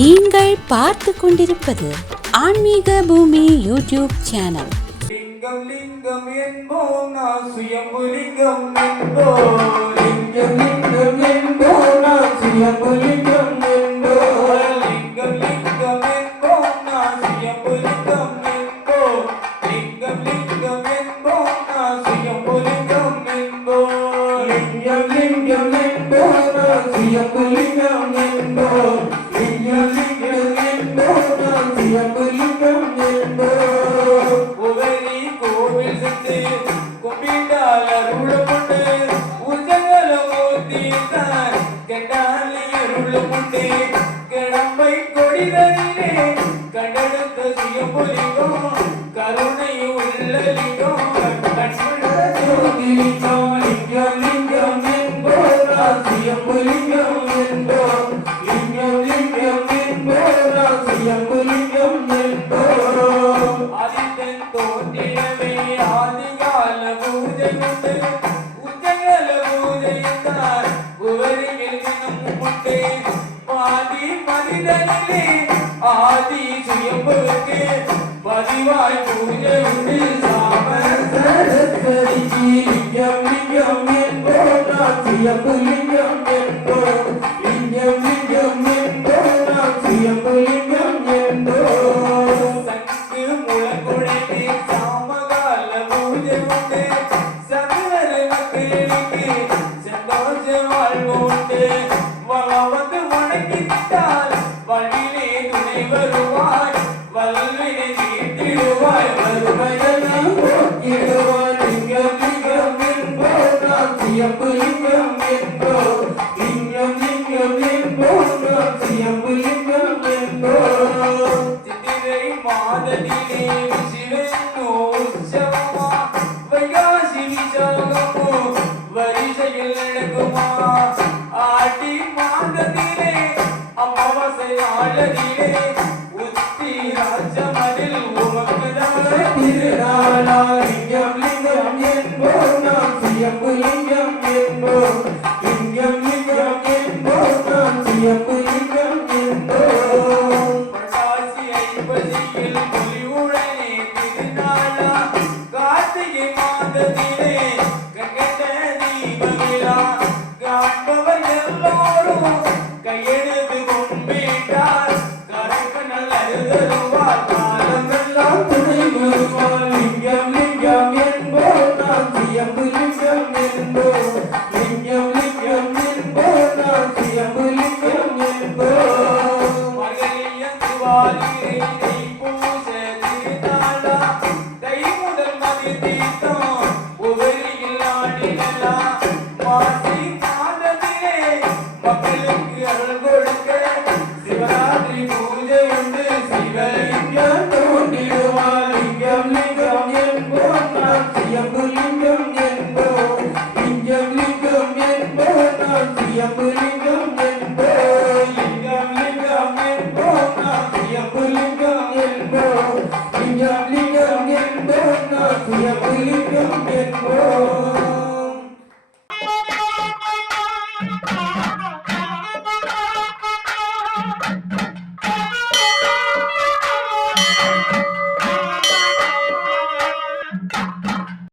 நீங்கள் பார்த்து கொண்டிருப்பது ஆன்மீக பூமி யூடியூப் சேனல். லிங்கம் லிங்கம் என்போம் நான் சுயம்பு லிங்கம் என்போம். லிங்கம் லிங்கம் என்போம் நான் சுயம்பு லிங்கம் என்போம். லிங்கம் லிங்கம் என்போம் நான் சுயம்பு லிங்கம் என்போம். லிங்கம் லிங்கம் என்போம் நான் சுயம்பு லிங்கம் என்போம். லிங்கம் லிங்கம் என்போம் நான் சுயம்பு லிங்கம் என்போம். லிங்கம் லிங்கம் என்போம் நான் சுயம்பு லிங்கம் என்போம். கோவில் சென்று கும்பிட்டால் அருளமுண்டு உஜகல மூர்த்திதான் கண்டாலி அருளமுண்டு. கடம்பை கொடிதனிலே கண்டெடுத்த சுயம்புலிங்கம் கருணை உள்ள லிங்கம் லிங்கம் லிங்கம் என்போம் நான் சுயம்புலிங்கம் என்போம். லிங்கம் லிங்கம் என்போம் நான் சுயம்புலிங்கம் என்போம். ஆதித்தன் தோன்றியவே ஆதிகால பூஜை உண்டு உஜகல பூஜைத்தான் உவரிகள் தினமும் உண்டு. பாதி மனிதனிலே ஆதி சுயம்புக்கு பதிவாய் பூஜை உண்டு. சாம சரஸ்வதிக்கு லிங்கம் லிங்கம் என்போம் நான் சுயம்புலிங்கம் என்போம். லிங்கம் லிங்கம் என்போம் நான் சுயம்புலிங்கம் என்போம். சங்கு முழங்குழலி சாமகால பூஜை உண்டு சகல மக்களுக்கு சந்தோஷ வாழ்வு உண்டு. வந்து வணங்கிட்டால் வழியிலே துணை வருவாய் வல்வினை தீர்த்திடுவாய் வறுமையெல்லாம் போக்கிடுவாய். லிங்கம் லிங்கம் என்போம் நான் சுயம்புலிங்கம் என்போம். லிங்கம் லிங்கம் என்போம் நான் சுயம்புலிங்கம் என்போம். சித்திரை மாதத்திலே சிவனோ உற்சவமா வைகாசி விசாகமோ வரிசையில் நடக்குமா. ஆடி மாதத்திலே அமாவாசை நாளதிலே